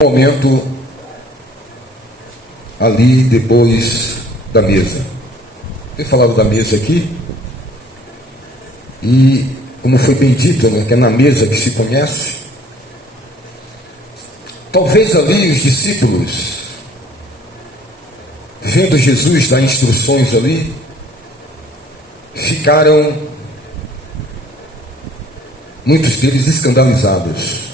Momento ali depois da mesa. Eu falava da mesa aqui, e como foi bem dito, né, que é na mesa que se conhece. Talvez ali os discípulos, vendo Jesus dar instruções ali, ficaram, muitos deles, escandalizados.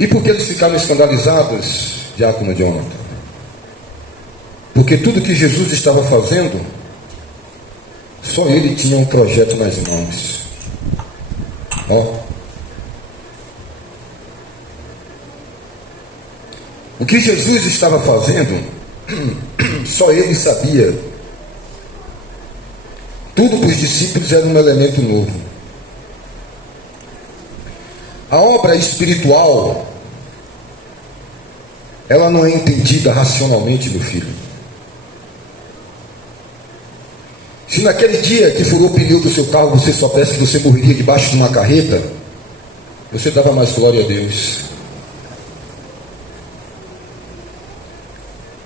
E por que eles ficaram escandalizados, Diácono Jonathan? Porque tudo que Jesus estava fazendo, só ele tinha um projeto nas mãos. O que Jesus estava fazendo, só ele sabia. Tudo para os discípulos era um elemento novo. A obra espiritual, ela não é entendida racionalmente, meu filho. Se naquele dia que furou o pneu do seu carro, você soubesse que você morreria debaixo de uma carreta, você dava mais glória a Deus.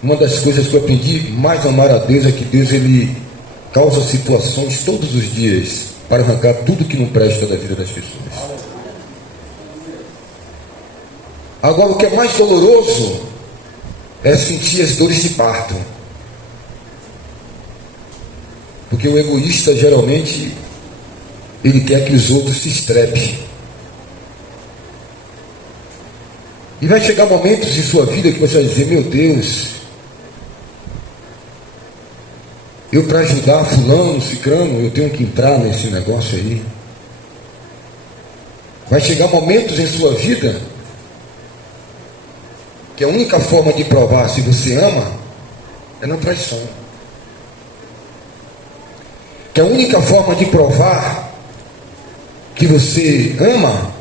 Uma das coisas que eu aprendi mais a amar a Deus é que Deus, ele causa situações todos os dias para arrancar tudo que não presta da vida das pessoas. Agora, o que é mais doloroso é sentir as dores de parto. Porque o egoísta, geralmente, ele quer que os outros se estrepem. E vai chegar momentos em sua vida que você vai dizer: meu Deus, eu, para ajudar fulano, cicrano, eu tenho que entrar nesse negócio aí. Vai chegar momentos em sua vida que a única forma de provar se você ama é na traição. Que a única forma de provar que você ama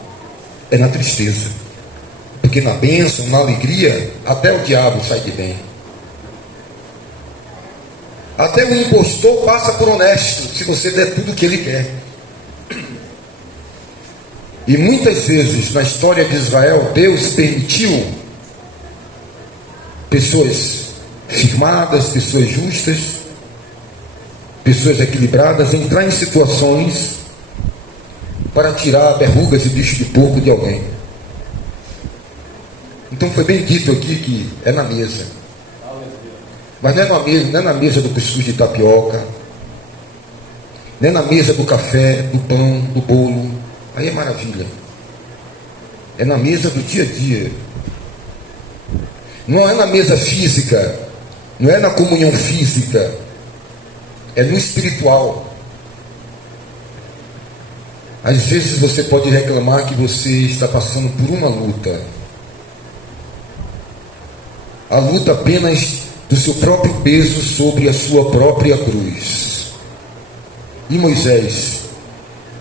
é na tristeza. Porque na bênção, na alegria, até o diabo sai de bem. Até o impostor passa por honesto, se você der tudo o que ele quer. E muitas vezes na história de Israel, Deus permitiu pessoas firmadas, pessoas justas, pessoas equilibradas entrar em situações para tirar verrugas e bicho de porco de alguém. Então foi bem dito aqui que é na mesa. Mas não é na mesa do cuscuz de tapioca, não é na mesa do café, do pão, do bolo. Aí é maravilha. É na mesa do dia a dia. Não é na mesa física, não é na comunhão física, é no espiritual. Às vezes você pode reclamar que você está passando por uma luta. A luta apenas do seu próprio peso sobre a sua própria cruz. E Moisés,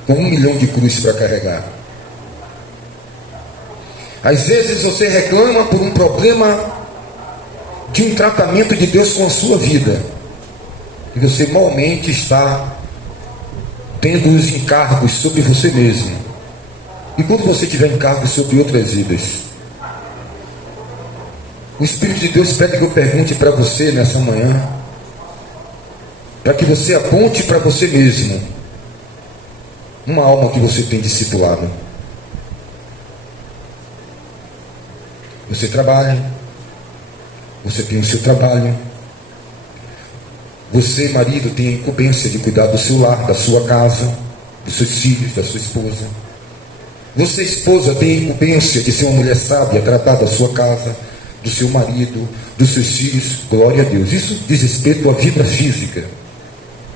com 1 milhão de cruzes para carregar. Às vezes você reclama por um problema de um tratamento de Deus com a sua vida. E você malmente está tendo os encargos sobre você mesmo. E quando você tiver encargos sobre outras vidas, o Espírito de Deus pede que eu pergunte para você nessa manhã, para que você aponte para você mesmo uma alma que você tem discipulado. Você trabalha, você tem o seu trabalho, você, marido, tem a incumbência de cuidar do seu lar, da sua casa, dos seus filhos, da sua esposa. Você, esposa, tem a incumbência de ser uma mulher sábia, tratar da sua casa, do seu marido, dos seus filhos. Glória a Deus. Isso diz respeito à vida física.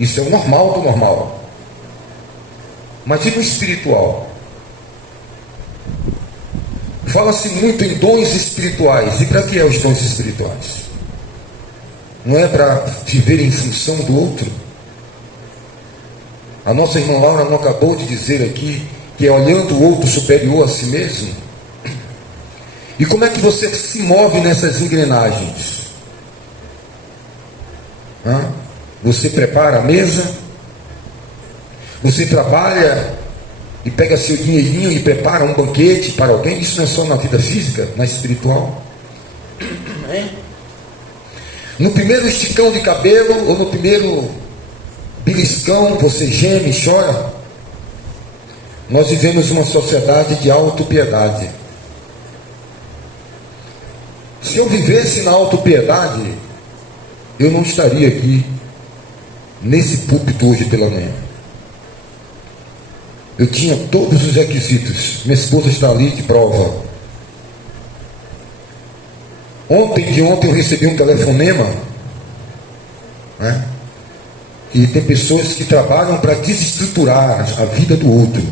Isso é o normal do normal. Mas e no espiritual? Fala-se muito em dons espirituais. E para que é os dons espirituais? Não é para viver em função do outro? A nossa irmã Laura não acabou de dizer aqui que é olhando o outro superior a si mesmo? E como é que você se move nessas engrenagens? Você prepara a mesa? Você trabalha e pega seu dinheirinho e prepara um banquete para alguém. Isso não é só na vida física, na espiritual. No primeiro esticão de cabelo, ou no primeiro beliscão, você geme e chora. Nós vivemos uma sociedade de autopiedade. Se eu vivesse na autopiedade, eu não estaria aqui, nesse púlpito hoje pela manhã. Eu tinha todos os requisitos. Minha esposa está ali de prova. Ontem eu recebi um telefonema, né? E tem pessoas que trabalham para desestruturar a vida do outro.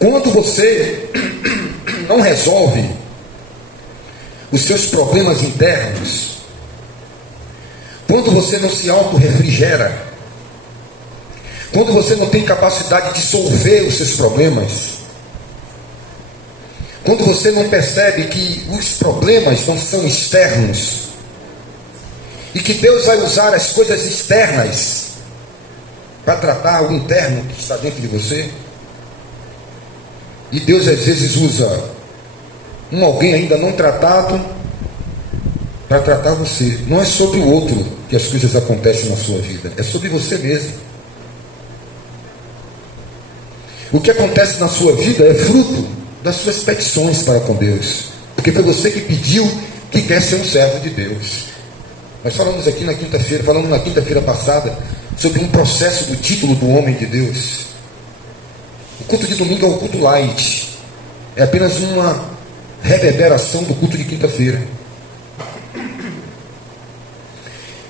Quando você não resolve os seus problemas internos, quando você não se auto-refrigera, quando você não tem capacidade de dissolver os seus problemas, quando você não percebe que os problemas não são externos e que Deus vai usar as coisas externas para tratar o interno que está dentro de você, e Deus às vezes usa alguém ainda não tratado para tratar você. Não é sobre o outro que as coisas acontecem na sua vida, é sobre você mesmo. O que acontece na sua vida é fruto das suas petições para com Deus, porque foi você que pediu que quer ser um servo de Deus. Nós falamos aqui na quinta-feira, falamos na quinta-feira passada sobre um processo do título do homem de Deus. O culto de domingo é o culto light, é apenas uma reverberação do culto de quinta-feira.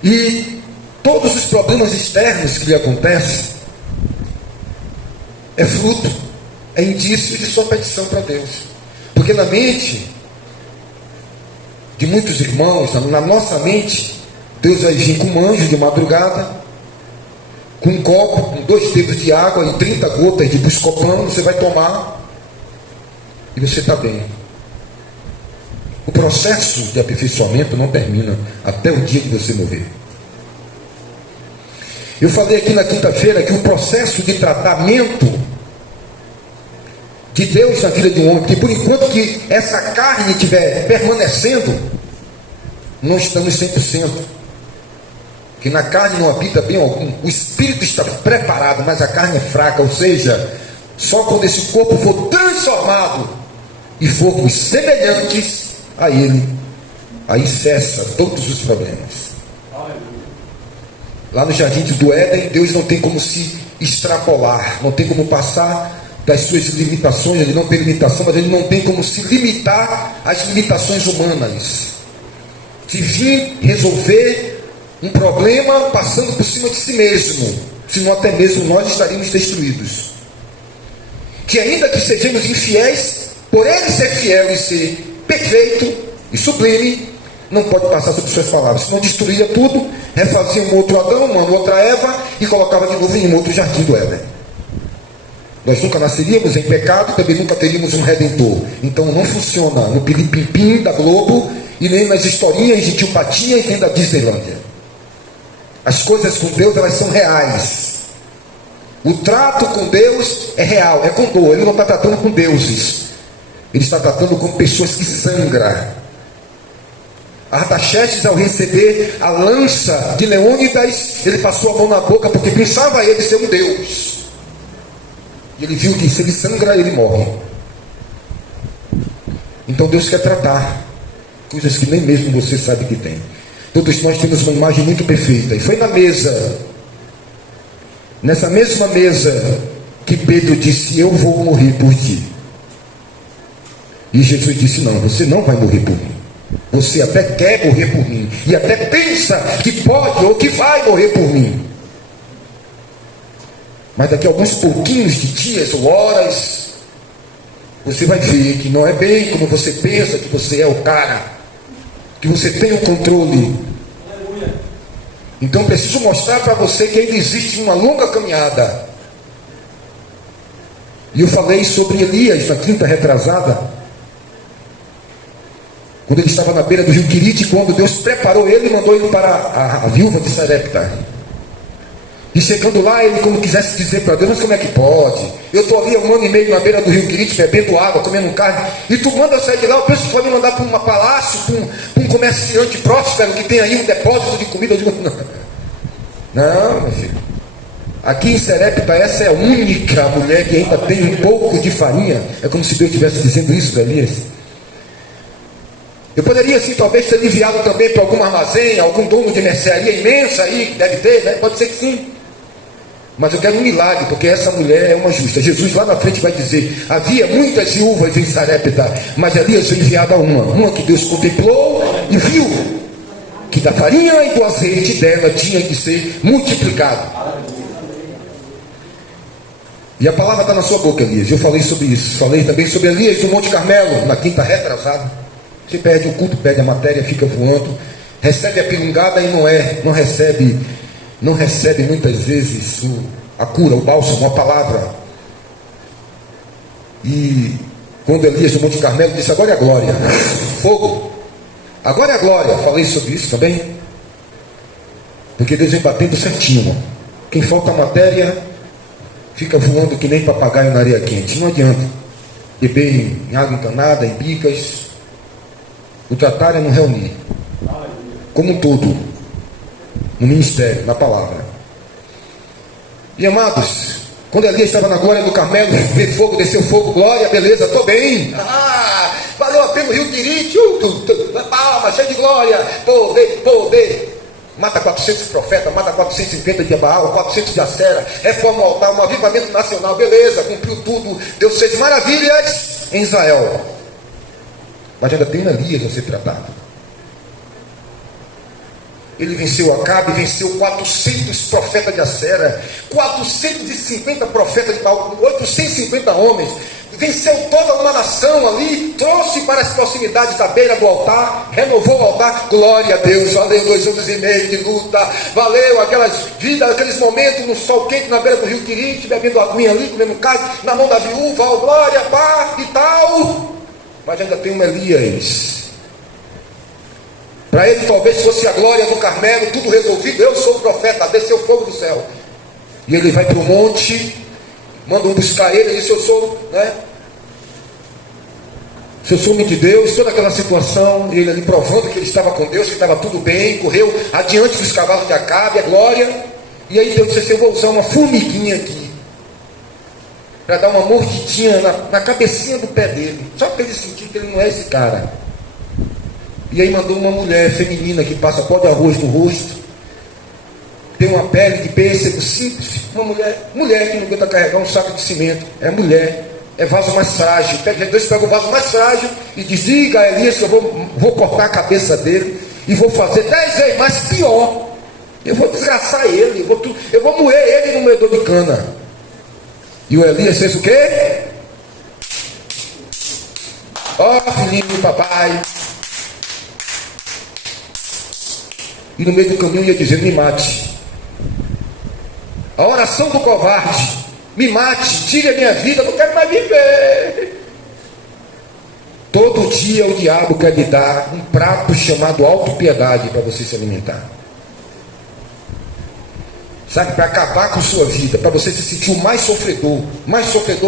E todos os problemas externos que lhe acontecem é fruto, é indício de sua petição para Deus. Porque na mente de muitos irmãos, na nossa mente, Deus vai vir com um anjo de madrugada, com um copo, com 2 dedos de água e 30 gotas de Buscopan, você vai tomar e você está bem. O processo de aperfeiçoamento não termina até o dia que você morrer. Eu falei aqui na quinta-feira que o processo de tratamento de Deus na vida de um homem, que por enquanto que essa carne estiver permanecendo, não estamos 100%. Que na carne não habita bem algum. O espírito está preparado, mas a carne é fraca. Ou seja, só quando esse corpo for transformado e formos semelhantes a ele, aí cessa todos os problemas. Lá no jardim do Éden, Deus não tem como se extrapolar, não tem como passar das suas limitações. Ele não tem limitação, mas ele não tem como se limitar às limitações humanas. Se vir resolver um problema passando por cima de si mesmo, senão até mesmo nós estaríamos destruídos. Que ainda que sejamos infiéis, por ele ser fiel e ser perfeito e sublime, não pode passar sobre suas palavras, senão destruía tudo, refazia um outro Adão, uma outra Eva e colocava de novo em um outro jardim do Éden. Nós nunca nasceríamos em pecado, também nunca teríamos um redentor. Então não funciona no pilim-pim-pim da Globo e nem nas historinhas de tio Patinhas nem da Disneylândia. As coisas com Deus, elas são reais. O trato com Deus é real, é com dor. Ele não está tratando com deuses, ele está tratando com pessoas que sangram. Artaxerxes, ao receber a lança de Leônidas, ele passou a mão na boca porque pensava ele ser um deus. E ele viu que se ele sangra, ele morre. Então Deus quer tratar coisas que nem mesmo você sabe que tem. Todos nós temos uma imagem muito perfeita. E foi na mesa, nessa mesma mesa, que Pedro disse: eu vou morrer por ti. E Jesus disse: não, você não vai morrer por mim. Você até quer morrer por mim, e até pensa que pode ou que vai morrer por mim. Mas daqui a alguns pouquinhos de dias ou horas, você vai ver que não é bem como você pensa que você é o cara, que você tem o controle. Então preciso mostrar para você que ainda existe uma longa caminhada. E eu falei sobre Elias na quinta retrasada, quando ele estava na beira do rio Querite, quando Deus preparou ele e mandou ele para a viúva de Sarepta. E chegando lá, ele como quisesse dizer para Deus: mas como é que pode? Eu estou ali há 1 ano e meio na beira do rio Quirite, bebendo água, comendo carne, e tu manda eu sair de lá. Eu penso que vai me mandar para um palácio, para um comerciante próspero que tem aí um depósito de comida. Eu digo: não, meu filho. Aqui em Serepta, essa é a única mulher que ainda tem um pouco de farinha. É como se Deus estivesse dizendo isso para Elias. Eu poderia, assim, talvez ser enviado também para algum armazém, algum dono de mercearia imensa aí, que deve ter, né? Pode ser que sim. Mas eu quero um milagre, porque essa mulher é uma justa. Jesus lá na frente vai dizer: havia muitas viúvas em Sarepta, mas Elias foi enviado a uma que Deus contemplou e viu que da farinha e do azeite dela tinha que ser multiplicado. E a palavra está na sua boca, Elias. Eu falei sobre isso. Falei também sobre Elias do Monte Carmelo, na quinta retrasada. Você perde o culto, perde a matéria, fica voando, recebe a pilungada e não recebe muitas vezes a cura, o bálsamo, a palavra. E quando Elias do Monte Carmelo disse: agora é a glória, fogo, agora é a glória. Falei sobre isso também, porque Deus vem batendo certinho. Quem falta matéria fica voando que nem papagaio na areia quente. Não adianta beber em água encanada, em bicas. O tratar é não reunir, como um todo, no ministério, na palavra. E amados, quando Elias estava na glória do Carmelo, veio fogo, desceu fogo, glória, beleza, estou bem. Valeu a pena o rio Quirite, palma, cheio de glória, poder. Mata 400 profetas, mata 450 de Baal, 400 de Acera, reforma o altar, um avivamento nacional, beleza, cumpriu tudo, Deus fez maravilhas em Israel. Mas ainda tem Elias a ser tratado. Ele venceu Acabe, venceu 400 profetas de Acera, 450 profetas de Baal, 850 homens. Venceu toda uma nação ali, trouxe para as proximidades da beira do altar, renovou o altar. Glória a Deus, valeu 2 anos e meio de luta, valeu aquelas vidas, aqueles momentos no sol quente na beira do rio Quirite, bebendo aguinha ali, comendo carne, na mão da viúva, ó, glória, pá e tal. Mas ainda tem um Elias. Para ele talvez fosse a glória do Carmelo, tudo resolvido. Eu sou o profeta, desceu fogo do céu. E ele vai para o monte, mandam buscar ele, e disse: eu sou, né? Se eu sou homem de Deus, toda aquela situação, ele ali provando que ele estava com Deus, que estava tudo bem, correu adiante dos cavalos de Acabe, a glória. E aí Deus disse assim: eu vou usar uma formiguinha aqui, para dar uma mordidinha na cabecinha do pé dele, só para ele sentir que ele não é esse cara. E aí mandou uma mulher feminina que passa pó de arroz no rosto, tem uma pele de pêssego simples, uma mulher que não aguenta carregar um saco de cimento, é mulher, é vaso mais frágil. Deus pega o vaso mais frágil e diz: diga a Elias que eu vou cortar a cabeça dele e vou fazer 10 vezes mais pior, eu vou desgraçar ele, eu vou moer ele no moedor de cana. E o Elias fez o quê? Ó, filhinho do papai. E no meio do caminho ia dizer: me mate. A oração do covarde: me mate, tire a minha vida, não quero mais viver. Todo dia o diabo quer lhe dar um prato chamado autopiedade para você se alimentar. Sabe, para acabar com sua vida, para você se sentir o mais sofredor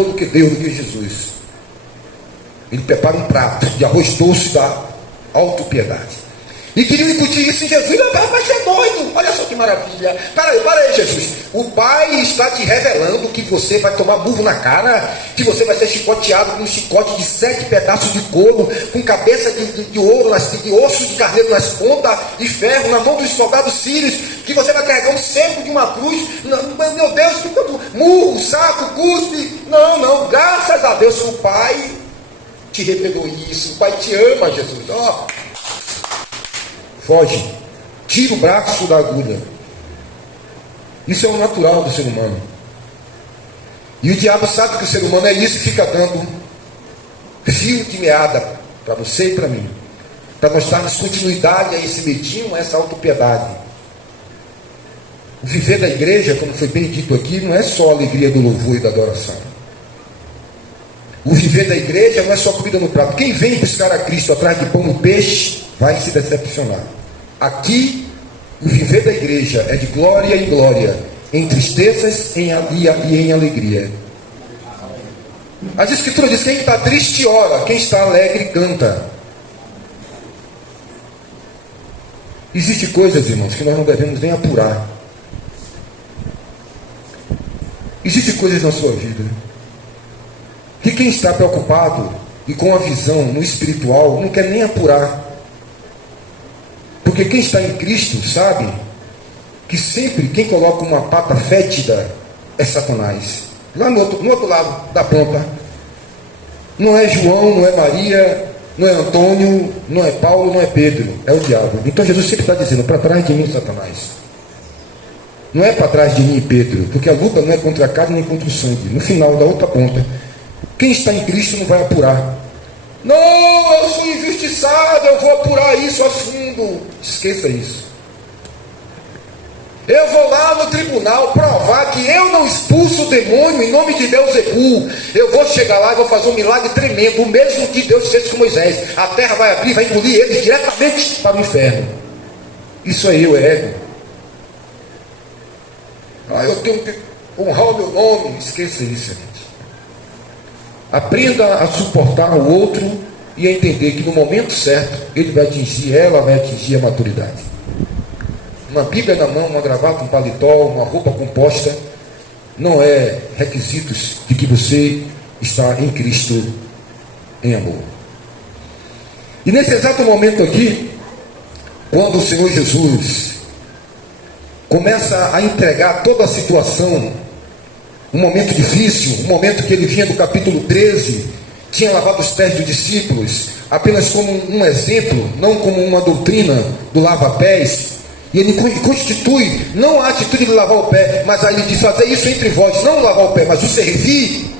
do que Deus, do que Jesus. Ele prepara um prato de arroz doce da autopiedade. E queriam incutir isso em Jesus. Mas você é doido, olha só que maravilha. Para aí, Jesus. O Pai está te revelando que você vai tomar burro na cara, que você vai ser chicoteado com um chicote de 7 pedaços de couro, com cabeça de ouro, de osso de carneiro nas pontas, e ferro na mão dos soldados sírios, que você vai carregar um cerco de uma cruz. Meu Deus, que tanto murro, saco, cuspe. Não, graças a Deus o Pai te revelou isso. O Pai te ama, Jesus. Ó. Foge, tira o braço da agulha. Isso é o natural do ser humano. E o diabo sabe que o ser humano é isso e fica dando fio de meada para você e para mim, para nós darmos continuidade a esse medinho, a essa autopiedade. O viver da igreja, como foi bem dito aqui, não é só a alegria do louvor e da adoração. O viver da igreja não é só comida no prato. Quem vem buscar a Cristo atrás de pão e peixe vai se decepcionar. Aqui, o viver da igreja é de glória em glória, em tristezas e em alegria. As Escrituras dizem que quem está triste ora, quem está alegre canta. Existem coisas, irmãos, que nós não devemos nem apurar. Existem coisas na sua vida que quem está preocupado e com a visão no espiritual não quer nem apurar. Porque quem está em Cristo sabe que sempre quem coloca uma pata fétida é Satanás. Lá no outro lado da ponta. Não é João, não é Maria, não é Antônio, não é Paulo, não é Pedro. É o diabo. Então Jesus sempre está dizendo, para trás de mim, Satanás. Não é para trás de mim, Pedro. Porque a luta não é contra a carne nem contra o sangue. No final da outra ponta. Quem está em Cristo não vai apurar. Não, eu sou injustiçado, eu vou apurar isso a fundo. Esqueça isso. Eu vou lá no tribunal provar que eu não expulso o demônio em nome de Beelzebul. Eu vou chegar lá e vou fazer um milagre tremendo, o mesmo que Deus fez com Moisés. A terra vai abrir, vai engolir eles diretamente para o inferno. Isso aí é ego. Eu tenho que honrar o meu nome. Esqueça isso, gente. Aprenda a suportar o outro e a entender que no momento certo ele vai atingir, ela vai atingir a maturidade. Uma Bíblia na mão, uma gravata, um paletó, uma roupa composta, não é requisitos de que você está em Cristo em amor. E nesse exato momento aqui, quando o Senhor Jesus começa a entregar toda a situação, um momento difícil, um momento que ele vinha do capítulo 13, tinha lavado os pés dos discípulos, apenas como um exemplo, não como uma doutrina do lava-pés. E ele constitui, não a atitude de lavar o pé, mas aí ele diz, fazer isso entre vós, não lavar o pé, mas o servir,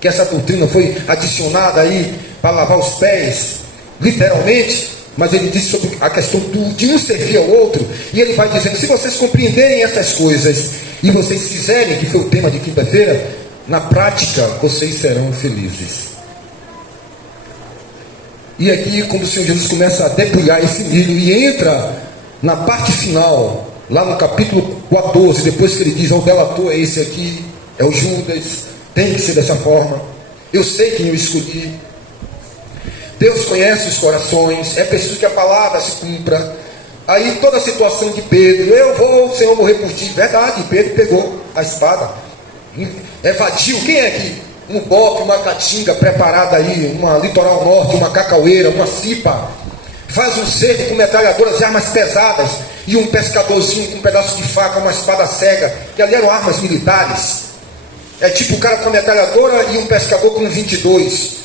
que essa doutrina foi adicionada aí para lavar os pés, literalmente, mas ele diz sobre a questão de um servir ao outro, e ele vai dizendo, se vocês compreenderem essas coisas, e vocês fizerem, que foi o tema de quinta-feira, na prática, vocês serão felizes. E aqui, quando o Senhor Jesus começa a debulhar esse milho, e entra na parte final, lá no capítulo 14, depois que ele diz, o delator é esse aqui, é o Judas, tem que ser dessa forma, eu sei quem eu escolhi, Deus conhece os corações, é preciso que a palavra se cumpra. Aí toda a situação de Pedro, eu vou, o Senhor morrer por ti, verdade, Pedro pegou a espada, evadiu, quem é aqui? Um bope, uma caatinga preparada aí, uma litoral norte, uma cacaueira, uma cipa, faz um cerco com metralhadoras e armas pesadas, e um pescadorzinho com um pedaço de faca, uma espada cega, que ali eram armas militares. É tipo o cara com a metralhadora e um pescador com um 22.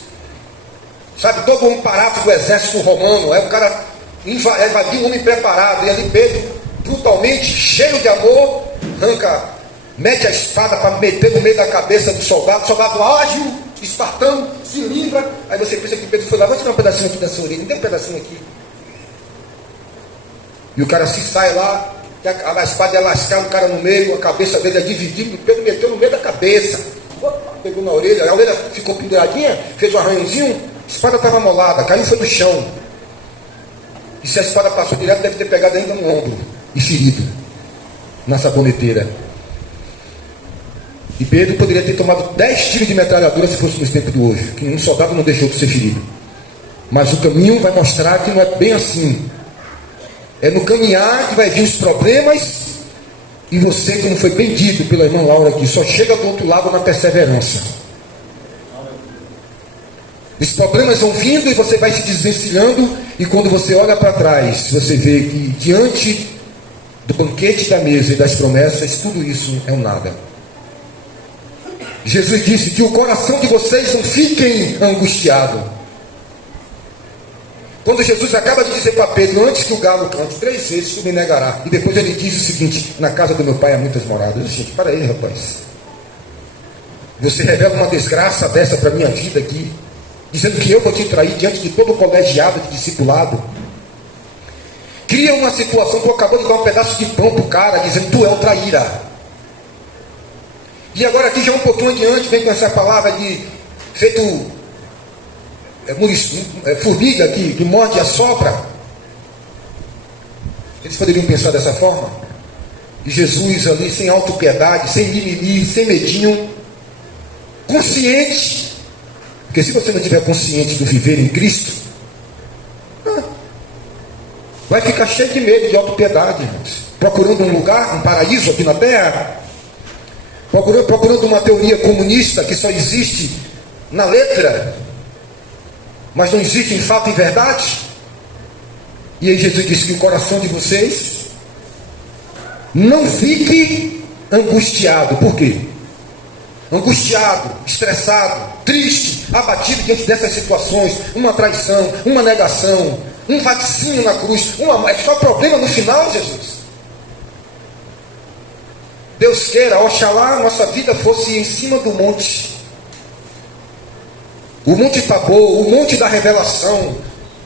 Sabe, todo um aparato do exército romano. Aí o cara invadiu um homem preparado, e ali Pedro, brutalmente, cheio de amor, mete a espada para meter no meio da cabeça do soldado ágil, espartano, se livra. Aí você pensa que Pedro foi lá, vou tirar um pedacinho aqui da sua orelha, me dê um pedacinho aqui. E o cara se sai lá, a espada ia lascar o cara no meio, a cabeça dele é dividida, e Pedro meteu no meio da cabeça. Pegou na orelha, a orelha ficou penduradinha, fez um arranhãozinho, a espada estava molada, caiu foi no chão. E se a espada passou direto, deve ter pegado ainda no ombro e ferido na saboneteira. E Pedro poderia ter tomado 10 tiros de metralhadora se fosse nos tempos de hoje, que um soldado não deixou de ser ferido. Mas o caminho vai mostrar que não é bem assim. É no caminhar que vai vir os problemas, e você, como foi bem dito pela irmã Laura aqui, só chega do outro lado na perseverança. Os problemas vão vindo e você vai se desvencilhando, e quando você olha para trás, você vê que diante do banquete da mesa e das promessas, tudo isso é um nada. Jesus disse que o coração de vocês não fiquem angustiado. Quando Jesus acaba de dizer para Pedro, antes que o galo cante 3 vezes, tu me negará. E depois ele diz o seguinte, na casa do meu pai há muitas moradas. Gente, para aí, rapaz. Você revela uma desgraça dessa para a minha vida aqui, dizendo que eu vou te trair diante de todo o colegiado de discipulado. Cria uma situação, tu acabou de dar um pedaço de pão para o cara, dizendo, tu é o traíra. E agora aqui já um pouquinho adiante, vem com essa palavra de feito formiga que morde e assopra. Eles poderiam pensar dessa forma? E Jesus ali, sem autopiedade, sem mimimi, sem medinho, consciente. Porque se você não estiver consciente do viver em Cristo, vai ficar cheio de medo, de autopiedade, irmãos. Procurando um lugar, um paraíso aqui na terra. Procurando uma teoria comunista que só existe na letra, mas não existe em fato e verdade. E aí Jesus disse que o coração de vocês não fique angustiado. Por quê? Angustiado, estressado, triste, abatido diante dessas situações, uma traição, uma negação, um vaticínio na cruz, é só problema no final, Jesus. Deus queira, oxalá nossa vida fosse em cima do monte. O Monte Tabor, o Monte da Revelação.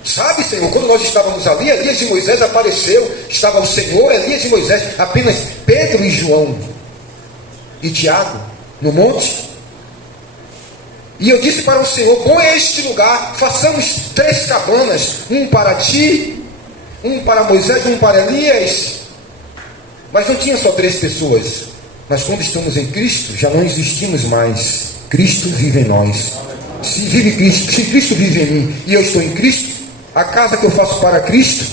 Sabe, Senhor, quando nós estávamos ali, Elias e Moisés apareceu, estava o Senhor, Elias e Moisés, apenas Pedro e João e Tiago no monte. E eu disse para o Senhor, bom é este lugar, façamos 3 cabanas, um para ti, um para Moisés, um para Elias. Mas não tinha só 3 pessoas. Mas quando estamos em Cristo, já não existimos mais. Cristo vive em nós. Se vive Cristo, se Cristo vive em mim e eu estou em Cristo, a casa que eu faço para Cristo,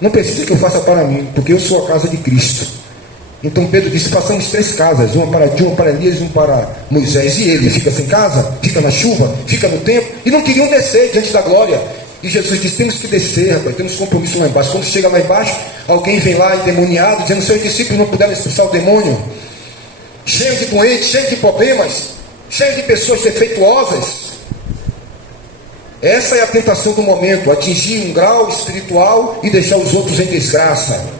não precisa que eu faça para mim, porque eu sou a casa de Cristo. Então Pedro disse, façamos 3 casas, uma para ti, uma para Elias, uma para Moisés. E ele fica sem casa, fica na chuva, fica no tempo, e não queriam descer diante da glória. E Jesus disse, temos que descer, rapaz, temos compromisso lá embaixo. Quando chega lá embaixo, alguém vem lá endemoniado, dizendo, seus discípulos não puderam expulsar o demônio, cheio de doentes, cheio de problemas, cheio de pessoas defeituosas. Essa é a tentação do momento, atingir um grau espiritual e deixar os outros em desgraça.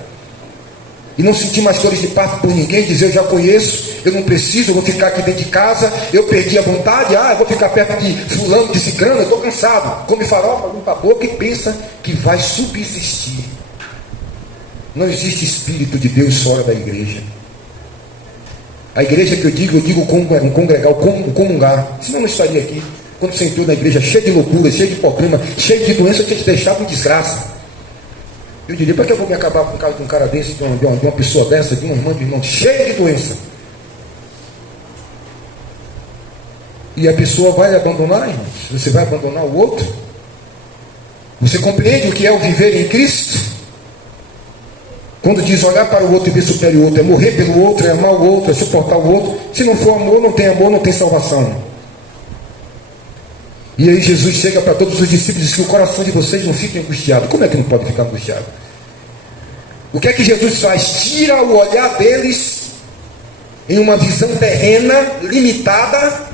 E não sentir mais dores de parto por ninguém, dizer, eu já conheço, eu não preciso, eu vou ficar aqui dentro de casa, eu perdi a vontade, eu vou ficar perto de fulano, de cicrano, eu estou cansado. Come farofa, limpa a boca e pensa que vai subsistir. Não existe Espírito de Deus fora da igreja. A igreja que eu digo congregar, comungar. Senão eu não estaria aqui. Quando você entrou na igreja cheio de loucura, cheio de problema, cheio de doença, eu tinha te deixado em desgraça. Eu diria, para que eu vou me acabar com um cara desse, de uma pessoa dessa, de uma irmã, de irmão, cheio de doença? E a pessoa vai lhe abandonar, irmãos? Você vai abandonar o outro? Você compreende o que é o viver em Cristo? Quando diz olhar para o outro e ver superior o outro, é morrer pelo outro, é amar o outro, é suportar o outro. Se não for amor, não tem salvação. E aí Jesus chega para todos os discípulos e diz que o coração de vocês não fica angustiado. Como é que não pode ficar angustiado? O que é que Jesus faz? Tira o olhar deles em uma visão terrena, limitada,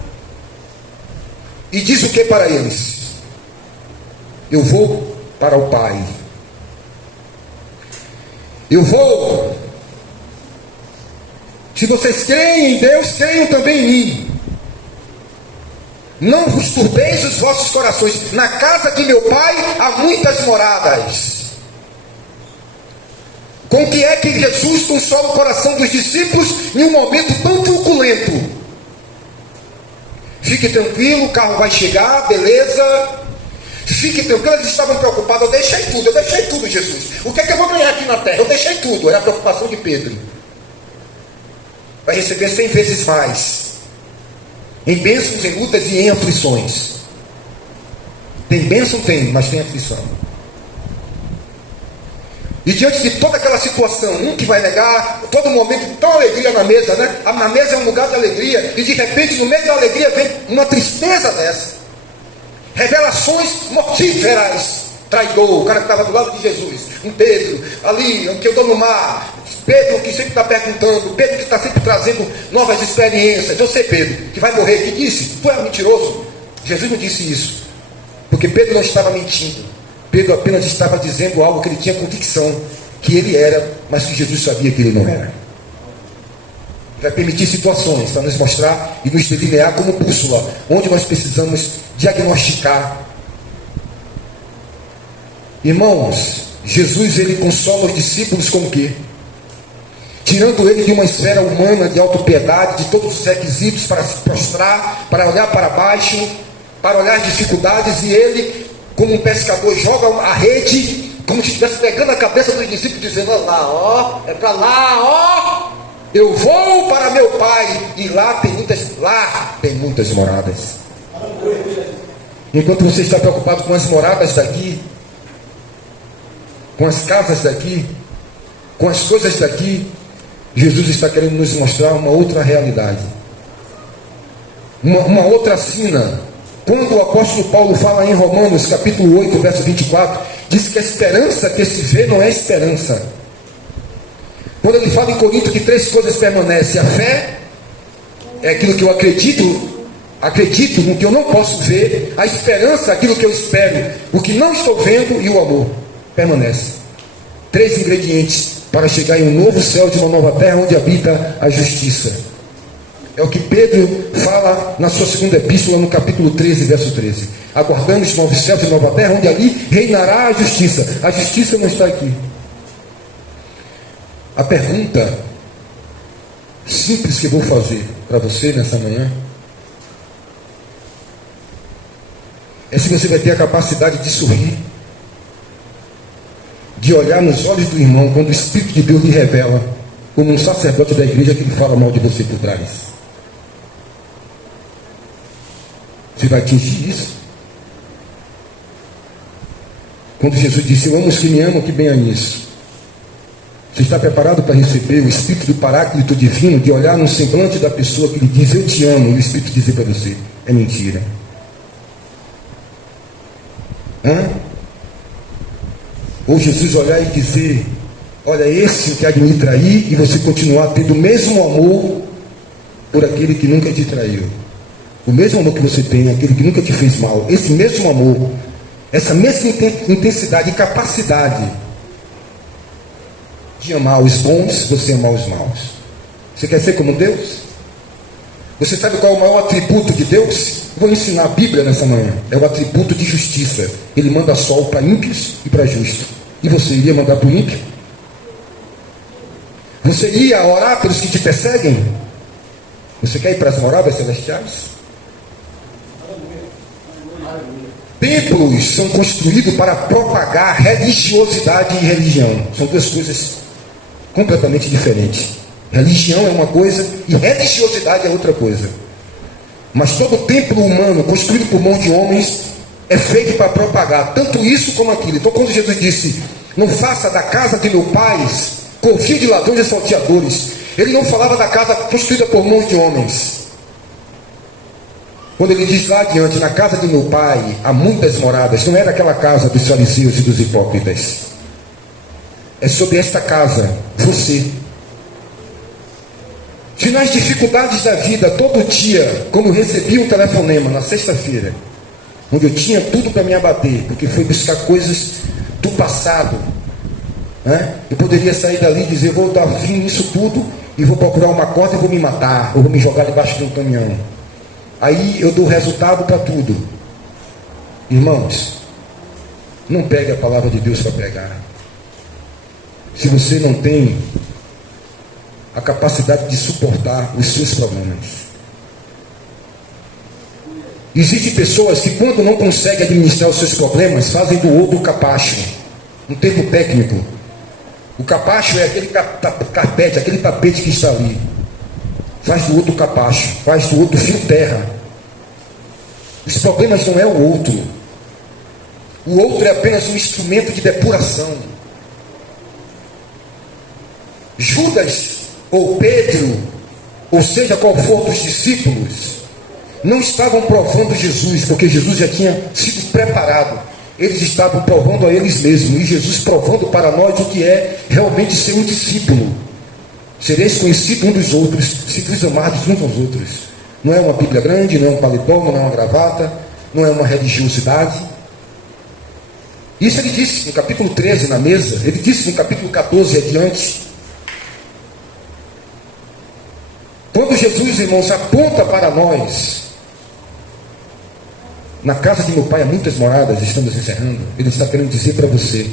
e diz o que para eles? Eu vou para o Pai. Eu vou. Se vocês creem em Deus, creiam também em mim. Não vos turbeis os vossos corações. Na casa de meu Pai há muitas moradas. Com que é que Jesus consola o coração dos discípulos em um momento tão truculento? Fique tranquilo, o carro vai chegar, beleza. Fique tranquilo, eles estavam preocupados. Eu deixei tudo, Jesus. O que é que eu vou ganhar aqui na terra? Eu deixei tudo. Era a preocupação de Pedro. Vai receber 100 vezes mais. Em bênçãos, em lutas e em aflições. Tem bênção? Tem, mas tem aflição. E diante de toda aquela situação, um que vai negar, todo momento, tão alegria na mesa, né? Na mesa é um lugar de alegria, e de repente, no meio da alegria, vem uma tristeza dessa. Revelações mortíferas. Traidor, o cara que estava do lado de Jesus, um Pedro, ali, que eu dou no mar, Pedro que sempre está perguntando, Pedro que está sempre trazendo novas experiências. Eu sei, Pedro, que vai morrer, que disse? Tu é mentiroso. Jesus não disse isso, porque Pedro não estava mentindo. Pedro apenas estava dizendo algo que ele tinha convicção, que ele era, mas que Jesus sabia que ele não era. Vai permitir situações para nos mostrar e nos delinear como bússola, onde nós precisamos diagnosticar. Irmãos, Jesus ele consola os discípulos com o quê? Tirando ele de uma esfera humana de autopiedade, de todos os requisitos para se prostrar, para olhar para baixo, para olhar as dificuldades, e ele, como um pescador, joga a rede, como se estivesse pegando a cabeça dos discípulos, dizendo, olha lá, ó, é para lá, ó. Eu vou para meu pai e lá tem muitas moradas. Enquanto você está preocupado com as moradas daqui, com as casas daqui, com as coisas daqui, Jesus está querendo nos mostrar uma outra realidade, uma outra sina. Quando o apóstolo Paulo fala em Romanos capítulo 8, verso 24, diz que a esperança que se vê não é esperança. Quando ele fala em Corinto que 3 coisas permanecem: a fé é aquilo que eu acredito no que eu não posso ver; a esperança é aquilo que eu espero, o que não estou vendo; e o amor permanece. 3 ingredientes para chegar em um novo céu e uma nova terra onde habita a justiça. É o que Pedro fala na sua segunda epístola, no capítulo 13, verso 13. Aguardamos novos céus e nova terra onde ali reinará a justiça. A justiça não está aqui. A pergunta simples que eu vou fazer para você nessa manhã é se você vai ter a capacidade de sorrir, de olhar nos olhos do irmão quando o Espírito de Deus lhe revela, como um sacerdote da igreja, que ele fala mal de você por trás. Você vai atingir isso? Quando Jesus disse: eu amo os que me amam, que bem é nisso. Você está preparado para receber o Espírito do Paráclito Divino, de olhar no semblante da pessoa que lhe diz: eu te amo, e o Espírito dizer para você: é mentira? Ou Jesus olhar e dizer: olha, esse que há de me trair, e você continuar tendo o mesmo amor por aquele que nunca te traiu. O mesmo amor que você tem, aquele que nunca te fez mal. Esse mesmo amor, essa mesma intensidade e capacidade de amar os bons, você amar os maus. Você quer ser como Deus? Você sabe qual é o maior atributo de Deus? Vou ensinar a Bíblia nessa manhã. É o atributo de justiça. Ele manda sol para ímpios e para justos. E você iria mandar para o ímpio? Você iria orar pelos que te perseguem? Você quer ir para as moradas celestiais? Templos são construídos para propagar religiosidade e religião. São 2 coisas completamente diferentes. Religião é uma coisa e religiosidade é outra coisa. Mas todo templo humano construído por mão de homens é feito para propagar tanto isso como aquilo. Então, quando Jesus disse: não faça da casa de meu pai covil de ladrões e salteadores, ele não falava da casa construída por mãos de homens. Quando ele diz lá adiante: na casa de meu pai há muitas moradas, não era aquela casa dos fariseus e dos hipócritas. É sobre esta casa, você. Se nas dificuldades da vida, todo dia, como eu recebi um telefonema na sexta-feira, onde eu tinha tudo para me abater, porque foi buscar coisas do passado, né? Eu poderia sair dali e dizer: vou dar fim nisso tudo e vou procurar uma corda e vou me matar, ou vou me jogar debaixo de um caminhão. Aí eu dou resultado para tudo. Irmãos, não pegue a palavra de Deus para pregar. Se você não tem a capacidade de suportar os seus problemas. Existem pessoas que, quando não conseguem administrar os seus problemas, fazem do outro capacho. Um termo técnico. O capacho é aquele carpete, aquele tapete que está ali. Faz do outro capacho, faz do outro fio terra. Os problemas não é o outro. O outro é apenas um instrumento de depuração. Judas ou Pedro, ou seja, qual for dos discípulos, não estavam provando Jesus, porque Jesus já tinha sido preparado. Eles estavam provando a eles mesmos, e Jesus provando para nós o que é realmente ser um discípulo. Sereis conhecidos uns dos outros, se vos amardes uns aos outros. Não é uma Bíblia grande, não é um paletó, não é uma gravata, não é uma religiosidade. Isso ele disse no capítulo 13 na mesa, ele disse no capítulo 14 adiante. Quando Jesus, irmãos, aponta para nós: na casa de meu pai há muitas moradas, estamos encerrando, ele está querendo dizer para você: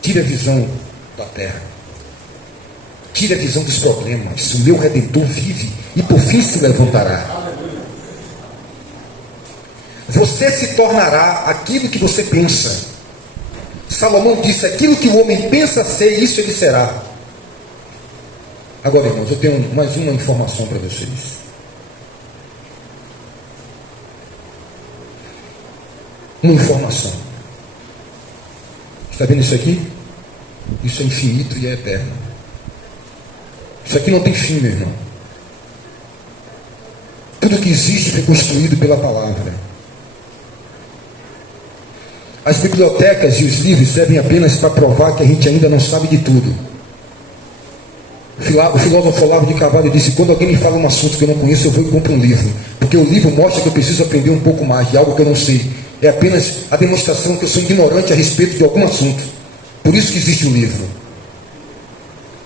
tire a visão da terra, tire a visão dos problemas. O meu Redentor vive e por fim se levantará. Você se tornará aquilo que você pensa. Salomão disse: aquilo que o homem pensa ser, isso ele será. Agora, irmãos, eu tenho mais uma informação para vocês. Uma informação. Está vendo isso aqui? Isso é infinito e é eterno. Isso aqui não tem fim, meu irmão. Tudo que existe foi construído pela palavra. As bibliotecas e os livros servem apenas para provar que a gente ainda não sabe de tudo. O filósofo Olavo de Carvalho disse: quando alguém me fala um assunto que eu não conheço, eu vou e compro um livro. Porque o livro mostra que eu preciso aprender um pouco mais de algo que eu não sei. É apenas a demonstração que eu sou ignorante a respeito de algum assunto. Por isso que existe o livro.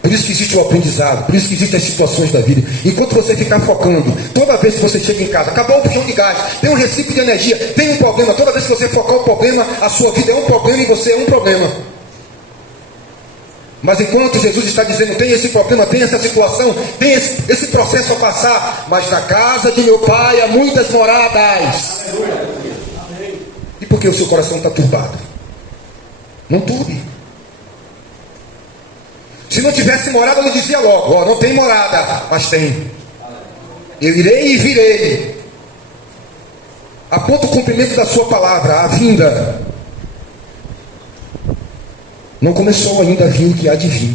Por isso que existe o aprendizado. Por isso que existem as situações da vida. Enquanto você ficar focando, toda vez que você chega em casa, acabou o bujão de gás, tem um recife de energia, tem um problema. Toda vez que você focar o problema, a sua vida é um problema e você é um problema. Mas enquanto Jesus está dizendo, tem esse problema, tem essa situação, tem esse processo a passar, mas na casa de meu pai há muitas moradas. E por que o seu coração está turbado? Não turbe. Se não tivesse morada, eu dizia logo: ó, não tem morada, mas tem. Eu irei e virei. Aponta o cumprimento da sua palavra, a vinda. Não começou ainda a vir o que há de vir.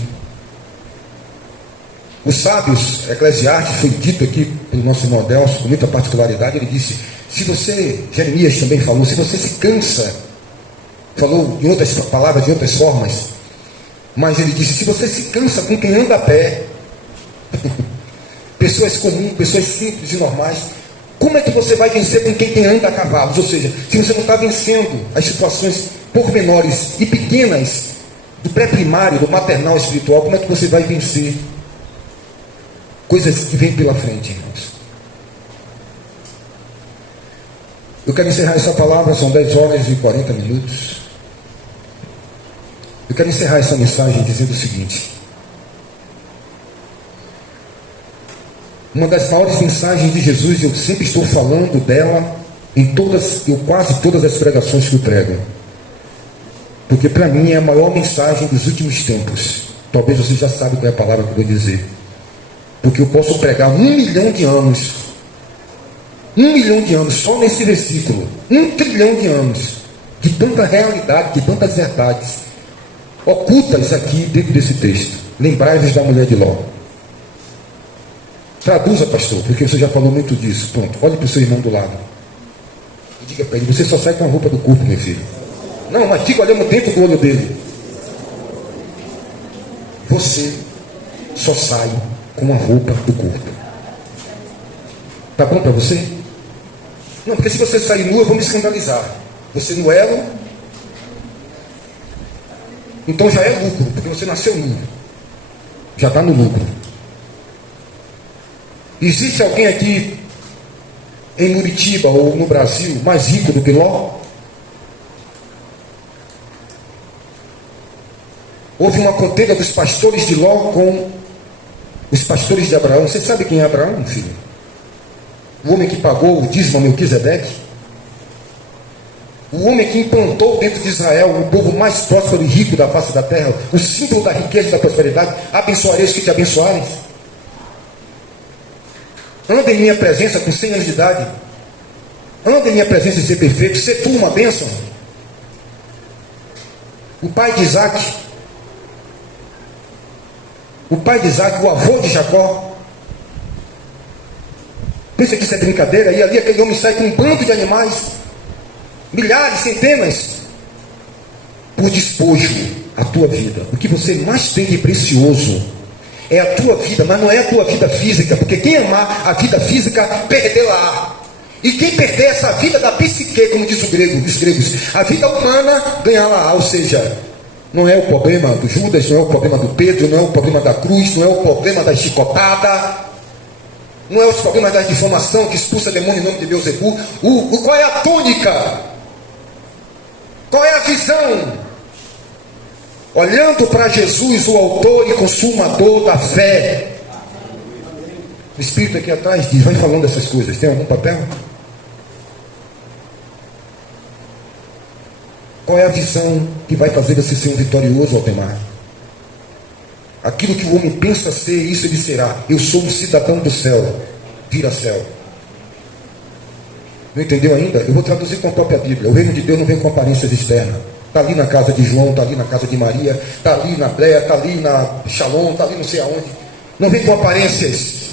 Os sábios, Eclesiastes, foi dito aqui pelo nosso irmão Adelso, com muita particularidade, ele disse: se você, Jeremias também falou, se você se cansa, falou em outras palavras, de outras formas, mas ele disse: se você se cansa com quem anda a pé, pessoas comuns, pessoas simples e normais, como é que você vai vencer com quem anda a cavalos? Ou seja, se você não está vencendo as situações pormenores e pequenas do pré-primário, do maternal espiritual, como é que você vai vencer coisas que vêm pela frente, irmãos? Eu quero encerrar essa palavra, são 10 horas e 40 minutos. Eu quero encerrar essa mensagem dizendo o seguinte: uma das maiores mensagens de Jesus, eu sempre estou falando dela em quase todas as pregações que eu prego, porque para mim é a maior mensagem dos últimos tempos. Talvez você já sabe qual é a palavra que eu vou dizer, porque eu posso pregar 1 milhão de anos, 1 milhão de anos só nesse versículo, 1 trilhão de anos de tanta realidade, de tantas verdades ocultas aqui dentro desse texto. Lembrai-vos da mulher de Ló. Traduza, pastor, porque você já falou muito disso. Pronto, olhe para o seu irmão do lado e diga para ele: você só sai com a roupa do corpo, meu filho. Não, mas fica olhando dentro do olho dele. Você só sai com a roupa do corpo. Tá bom para você? Não, porque se você sair nu, eu vou me escandalizar. Você no elo, então já é lucro, porque você nasceu nu. Já está no lucro. Existe alguém aqui em Muritiba ou no Brasil mais rico do que Ló? Houve uma contenda dos pastores de Ló com os pastores de Abraão. Você sabe quem é Abraão, filho? O homem que pagou o dízimo a Melquisedeque. O homem que implantou dentro de Israel o povo mais próspero e rico da face da terra, o símbolo da riqueza e da prosperidade. Abençoareis que te abençoarem. Anda em minha presença com 100 anos de idade. Anda em minha presença e ser perfeito. Ser tu uma bênção. O pai de Isaac, o avô de Jacó. Pensa que isso é brincadeira? E ali aquele homem sai com um bando de animais, milhares, centenas, por despojo a tua vida. O que você mais tem de precioso é a tua vida, mas não é a tua vida física, porque quem amar a vida física, perdê-la. E quem perder essa vida da psique, como diz os gregos, a vida humana, ganhá-la. Ou seja, não é o problema do Judas, não é o problema do Pedro, não é o problema da cruz, não é o problema da chicotada, não é os problemas da difamação que expulsa demônio em nome de Beelzebul. Qual é a tônica? Qual é a visão? Olhando para Jesus, o autor e consumador da fé. O Espírito aqui atrás diz: vai falando essas coisas. Tem algum papel? Qual é a visão que vai fazer você ser um vitorioso, Altemar? Aquilo que o homem pensa ser, isso ele será. Eu sou um cidadão do céu. Vira céu. Não entendeu ainda? Eu vou traduzir com a própria Bíblia. O reino de Deus não vem com aparências externas. Está ali na casa de João, está ali na casa de Maria, está ali na Breia, está ali na Shalom, está ali não sei aonde. Não vem com aparências.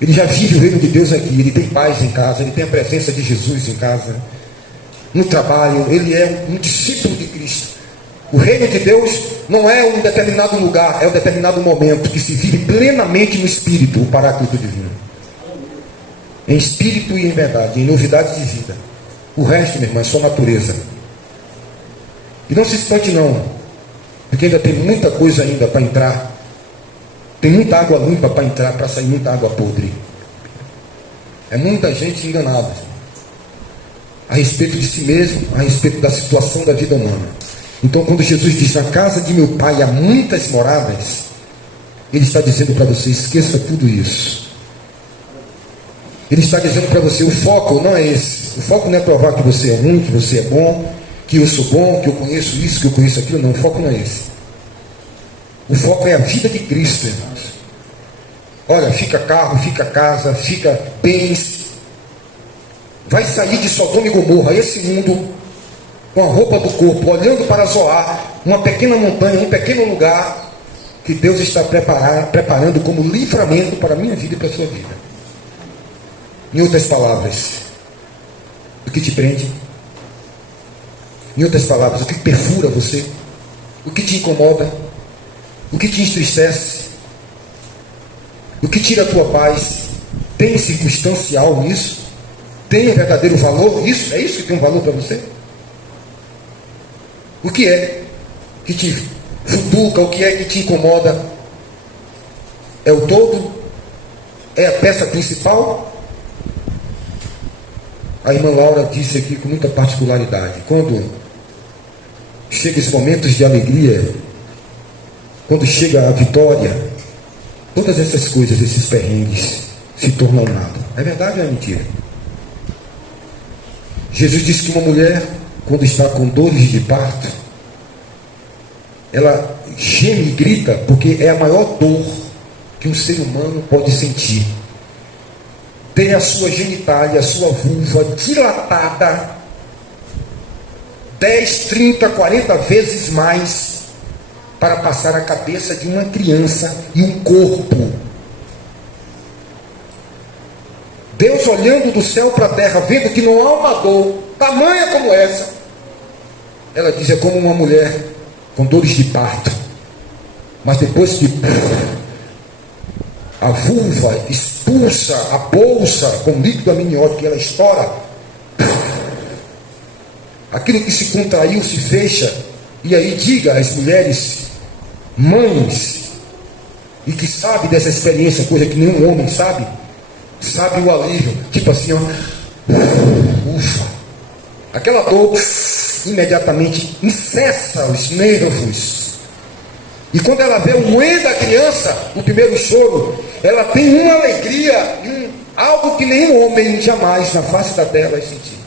Ele já vive o reino de Deus aqui. Ele tem paz em casa, ele tem a presença de Jesus em casa. No trabalho, ele é um discípulo de Cristo. O reino de Deus não é um determinado lugar, é um determinado momento que se vive plenamente no Espírito, o Paráclito Divino. Em espírito e em verdade, em novidade de vida. O resto, meu irmão, é só natureza. E não se espante não, porque ainda tem muita coisa ainda para entrar. Tem muita água limpa para entrar, para sair muita água podre. É muita gente enganada a respeito de si mesmo, a respeito da situação da vida humana. Então, quando Jesus diz, na casa de meu pai há muitas moradas, ele está dizendo para você, esqueça tudo isso. Ele está dizendo para você, o foco não é esse. O foco não é provar que você é ruim, que você é bom, que eu sou bom, que eu conheço isso, que eu conheço aquilo. Não, o foco não é esse. O foco é a vida de Cristo, irmãos. Olha, fica carro, fica casa, fica bens. Vai sair de Sodoma e Gomorra, esse mundo, com a roupa do corpo, olhando para Zoar, uma pequena montanha, um pequeno lugar, que Deus está preparando como livramento para a minha vida e para a sua vida. Em outras palavras, o que te prende? Em outras palavras, o que perfura você? O que te incomoda? O que te entristece? O que tira a tua paz? Tem circunstancial nisso? Tem um verdadeiro valor? Isso? É isso que tem um valor para você? O que é que te futuca? O que é que te incomoda? É o todo? É a peça principal? A irmã Laura disse aqui com muita particularidade, quando chega esses momentos de alegria, quando chega a vitória, todas essas coisas, esses perrengues se tornam nada. É verdade ou é mentira? Jesus disse que uma mulher, quando está com dores de parto, ela geme e grita, porque é a maior dor que um ser humano pode sentir. Tem a sua genitália, a sua vulva dilatada 10, 30, 40 vezes mais para passar a cabeça de uma criança e um corpo. Deus olhando do céu para a terra, vendo que não há uma dor tamanha como essa, ela diz, é como uma mulher com dores de parto, mas depois que a vulva expulsa a bolsa com líquido amniótico e ela estoura, aquilo que se contraiu se fecha. E aí diga às mulheres, mães, e que sabe dessa experiência, coisa que nenhum homem sabe o alívio, tipo assim, ó, ufa, aquela dor imediatamente incessa os nervos. E quando ela vê o moer da criança, o primeiro choro, ela tem uma alegria, algo que nenhum homem jamais na face da terra vai sentir.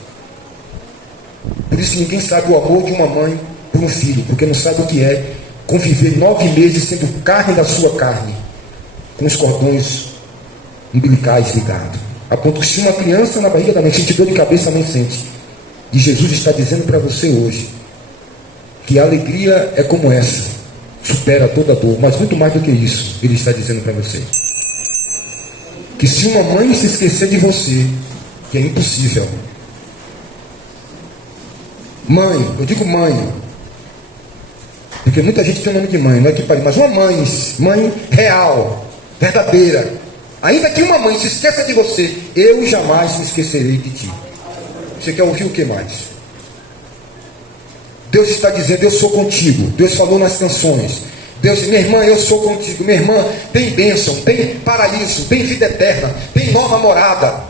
Por isso ninguém sabe o amor de uma mãe por um filho, porque não sabe o que é conviver 9 meses sendo carne da sua carne, com os cordões umbilicais ligados. A ponto que se uma criança na barriga da mãe sente dor de cabeça, a mãe sente. E Jesus está dizendo para você hoje, que a alegria é como essa, supera toda dor, mas muito mais do que isso, ele está dizendo para você. Que se uma mãe se esquecer de você, que é impossível. Mãe, eu digo mãe, porque muita gente tem o nome de mãe, não é que pare, mas uma mãe real, verdadeira. Ainda que uma mãe se esqueça de você, eu jamais me esquecerei de ti. Você quer ouvir o que mais? Deus está dizendo, eu sou contigo. Deus falou nas canções. Deus diz, minha irmã, eu sou contigo. Minha irmã, tem bênção, tem paraíso, tem vida eterna, tem nova morada.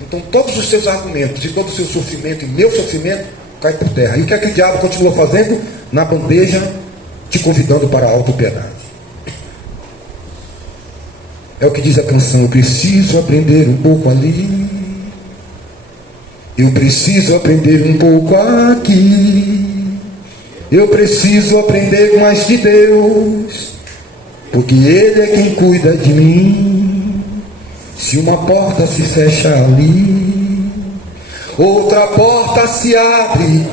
Então todos os seus argumentos e todo o seu sofrimento e meu sofrimento cai por terra. E o que é que o diabo continua fazendo? Na bandeja, te convidando para a autopiedade. É o que diz a canção, eu preciso aprender um pouco ali, eu preciso aprender um pouco aqui, Eu preciso aprender mais de Deus, porque Ele é quem cuida de mim. Se uma porta se fecha ali, outra porta se abre.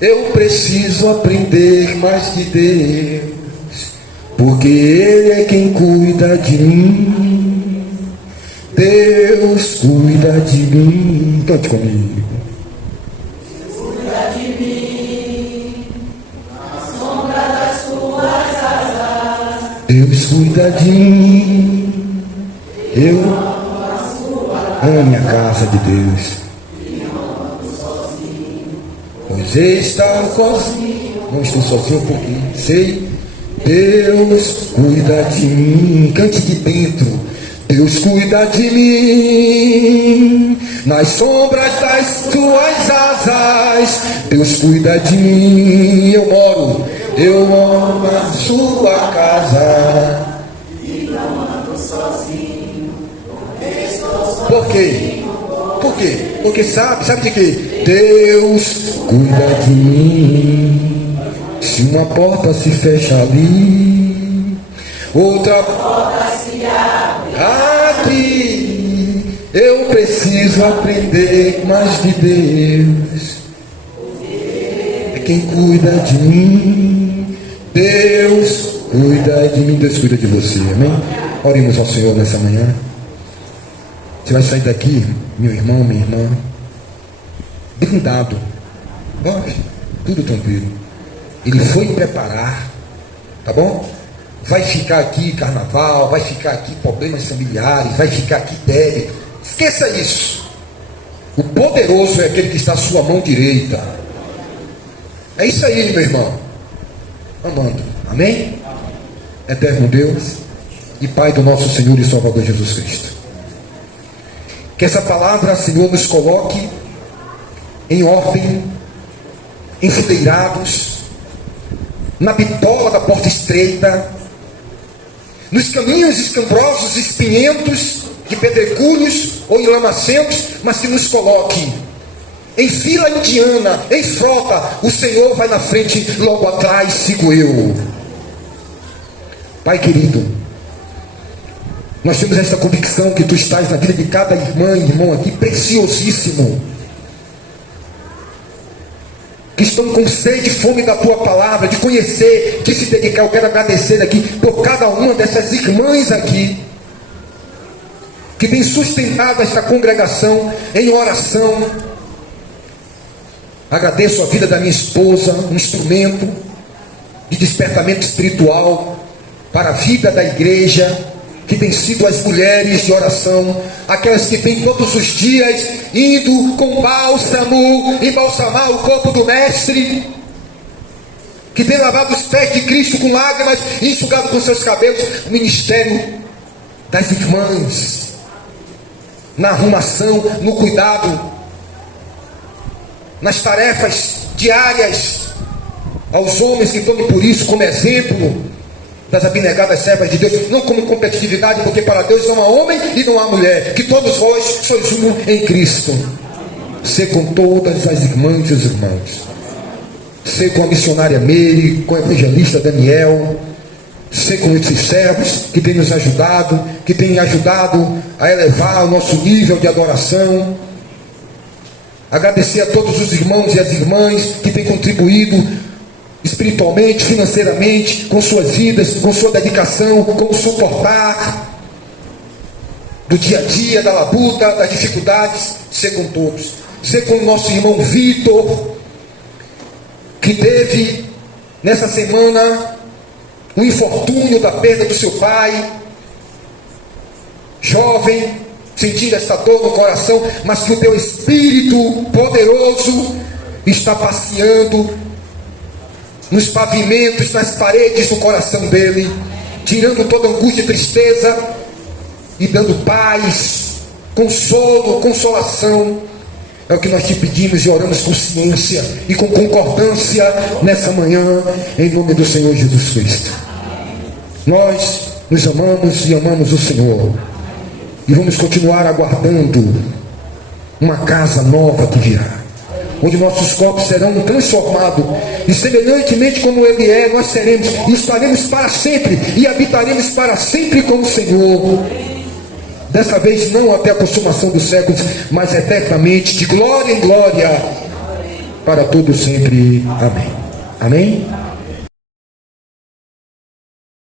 Eu preciso aprender mais de Deus, porque Ele é quem cuida de mim. Deus cuida de mim. Cante comigo. Cuida de mim, na sombra das tuas asas. Deus cuida de mim. Eu amo a casa de Deus. Pois está sozinho. Não estou sozinho porque sei. Deus cuida de mim. Cante de dentro. Deus cuida de mim. Nas sombras das tuas asas. Deus cuida de mim. Eu moro na sua casa. E não ando sozinho. Por quê? Por quê? Porque sabe de quê? Deus cuida de mim. Se uma porta se fecha ali, outra porta se abre. Eu preciso aprender mais de Deus. É quem cuida de mim. Deus cuida de mim. Deus cuida de você, amém? Oremos ao Senhor nessa manhã. Você vai sair daqui, meu irmão, minha irmã, blindado. Olha, tudo tranquilo. Ele foi preparar, tá bom? Vai ficar aqui carnaval, vai ficar aqui problemas familiares, vai ficar aqui débito. Esqueça isso. O poderoso é aquele que está à sua mão direita. É isso aí, meu irmão. Amando. Amém? Eterno Deus e Pai do nosso Senhor e Salvador Jesus Cristo. Que essa palavra, Senhor, nos coloque em ordem, enfileirados, na bitola da porta estreita, nos caminhos escambrosos, espinhentos, de pedregulhos ou em lamacentos, mas que nos coloque em fila indiana, em frota. O Senhor vai na frente, logo atrás sigo eu. Pai querido, nós temos esta convicção que Tu estás na vida de cada irmã e irmão aqui, preciosíssimo, que estão com sede e fome da Tua palavra, de conhecer, de se dedicar. Eu quero agradecer aqui por cada uma dessas irmãs aqui, que tem sustentado esta congregação em oração. Agradeço a vida da minha esposa, um instrumento de despertamento espiritual para a vida da igreja, que tem sido as mulheres de oração, aquelas que têm todos os dias indo com bálsamo, embalsamar o corpo do mestre, que tem lavado os pés de Cristo com lágrimas e enxugado com seus cabelos. O ministério das irmãs, na arrumação, no cuidado, nas tarefas diárias, aos homens que tomem por isso como exemplo das abnegadas servas de Deus, não como competitividade, porque para Deus não há homem e não há mulher, que todos vós sois um em Cristo. Ser com todas as irmãs e os irmãos, ser com a missionária Meire, com o evangelista Daniel, ser com esses servos que têm nos ajudado, que têm ajudado a elevar o nosso nível de adoração. Agradecer a todos os irmãos e as irmãs que têm contribuído espiritualmente, financeiramente, com suas vidas, com sua dedicação, com o suportar do dia a dia, da labuta, das dificuldades. Ser com todos, ser com o nosso irmão Vitor, que teve nessa semana o infortúnio da perda do seu pai, jovem, sentindo esta dor no coração, mas que o teu Espírito poderoso está passeando nos pavimentos, nas paredes do coração dele, tirando toda angústia e tristeza e dando paz, consolo, consolação. É o que nós te pedimos e oramos com ciência e com concordância nessa manhã, em nome do Senhor Jesus Cristo. Nós nos amamos e amamos o Senhor, e vamos continuar aguardando uma casa nova que virá. onde nossos corpos serão transformados, e semelhantemente como Ele é, nós seremos e estaremos para sempre, e habitaremos para sempre com o Senhor. Dessa vez não até a consumação dos séculos, mas eternamente, de glória em glória, para todos sempre. Amém. Amém?